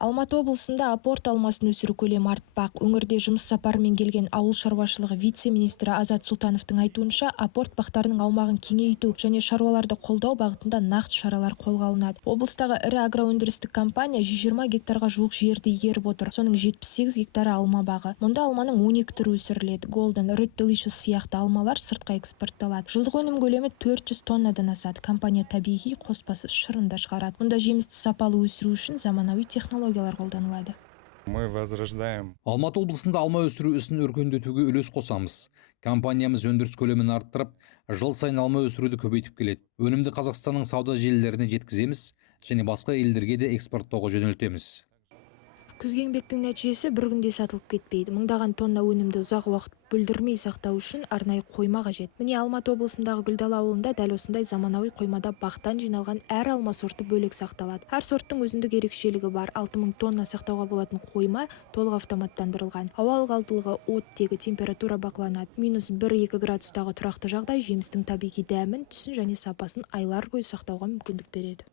Алматы облысында апорт алмасын өсіру көлемі артпақ. Өңірде жұмыс сапарымен келген ауыл шаруашылығы вице-министрі Азат Сұлтановтың айтуынша, апорт бақтарының аумағын кеңейту және шаруаларды қолдау бағытында нақты шаралар қолға алынады. Облыстағы ірі агроөндірістік компания 120 гектарға жуық жерді игеріп отыр. Соның 78 гектары алма бағы. Мұнда алманың 12 түрі өсіріледі. Golden, Red Delicious сияқты алмалар сыртқа экспортталады. Жылдық өнім көлемі 400 тоннадан асады. Компания табиғи қоспасыз шырынды шығарады. Мұнда жемісті сапалы өсіру үшін заманауи технологиялар қолданылады. Мы возрождаем. Алматы облысында алма өсіру ісін өркендетуге үлес қосамыз. Компаниямыз өндіріс көлемін арттырып, жыл сайын алма өсіруді көбейтіп келеді. Өнімді Қазақстанның сауда желілеріне жеткіземіз және басқа елдерге де экспорттауға жөнелтеміз. Күзгі еңбектің нәтижесі бір күнде сатылып кетпейді. Мыңдаған тонна өнімді ұзақ уақыт бүлдірмей сақтау үшін арнайы қойма қажет. Міне Алматы облысындағы Гүлдала ауылында дәл осындай заманауи қоймада бақтан жиналған әр алма сорты бөлек сақталады. Әр сорттың өзіндік ерекшелігі бар. 6000 тонна сақтауға болатын қойма толық автоматтандырылған. Ауа ылғалдылығы, оттегі, температура бақыланады. -1-2 градустағы тұрақты жағдай жемістің табиғи дәмін, түсін және сапасын айлар бойы сақтауға мүмкіндік береді.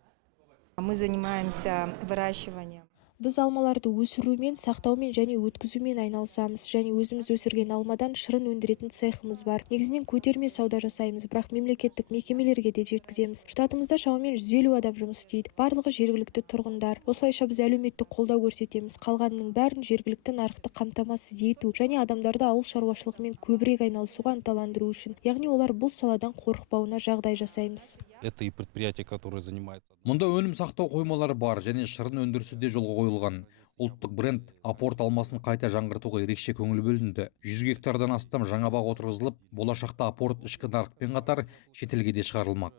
Мы занимаемся выращиванием. Біз алмаларды өсірумен, сақтаумен және өткізумен айналысамыз. Және өзіміз өсірген алмадан шырын өндіретін цехымыз бар. Негізінен көтерме сауда жасаймыз, бірақ мемлекеттік мекемелерге де жеткіземіз. Штатымызда шамамен 150 адам жұмыс істейді. Барлығы жергілікті тұрғындар. Осылайша біз әлеуметтік қолдау көрсетеміз. Қалғанының бәрін жергілікті нарықты қамтамасыз ету және адамдарды ауыл шаруашылығымен көбірек айналысуға ынталандыру үшін. Яғни олар бұл саладан қорықпауына жағдай жасаймыз. Это и предприятие, которое занимается. Мұнда өнім сақтау қоймалары бар және шырын өндірісі де жолға қойылған. Ұлттық бренд апорт алмасын қайта жаңғыртуға ерекше көңіл бөлінді. 100 гектардан астам жаңа бақ отырғызылып, болашақта апорт ішкі нарықпен қатар шетелге де шығарылмақ.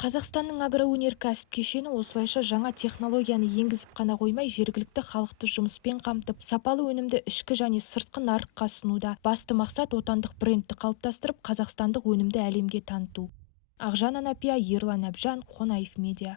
Қазақстанның агроөнеркәсіп кешені осылайша жаңа технологияны енгізіп қана қоймай, жергілікті халықты жұмыспен қамтып, сапалы өнімді ішкі және сыртқы нарыққа ұсынуда. Басты мақсат отандық брендті қалыптастырып, қазақстандық өнімді әлемге таныту. Ақжан Анапия, Ерлан Әбжан, Қонаев медиа.